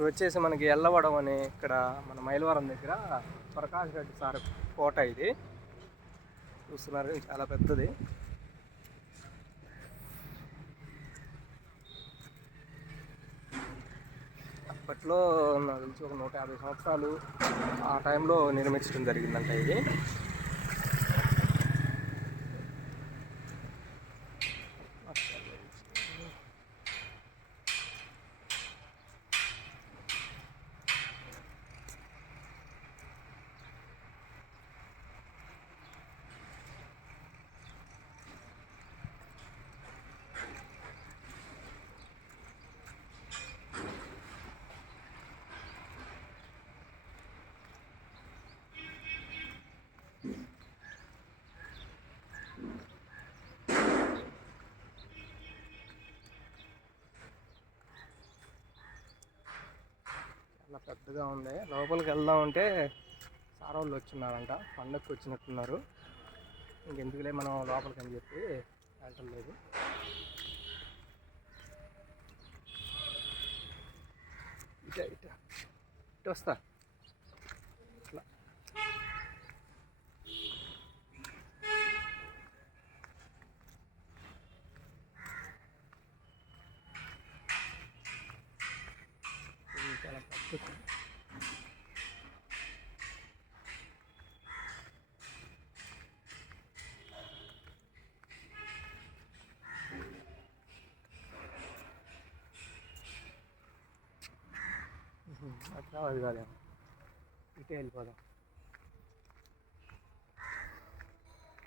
ఇప్పుడు వచ్చేసి మనకి ఎల్లవడం అని ఇక్కడ మన మైలవరం దగ్గర ప్రకాష్ రెడ్డి సార్ కోట ఇది చూస్తున్నారు, చాలా పెద్దది. అప్పట్లో నాకు తెలిసి ఒక 150 సంవత్సరాలు ఆ టైంలో నిర్మించడం జరిగిందంట ఇది. చాలా పెద్దగా ఉంది. లోపలికి వెళ్దామంటే సార్ వాళ్ళు వచ్చిన్నారంట, పండగకి వచ్చినట్టున్నారు. ఇంకెందుకులే మనం లోపలికి అని చెప్పి వెళ్ళటం లేదు. ఇటు వస్తా ఇట్లా. చాలా పెద్ద అట్లా అది కాదు, ఇటే వెళ్ళిపోదాం.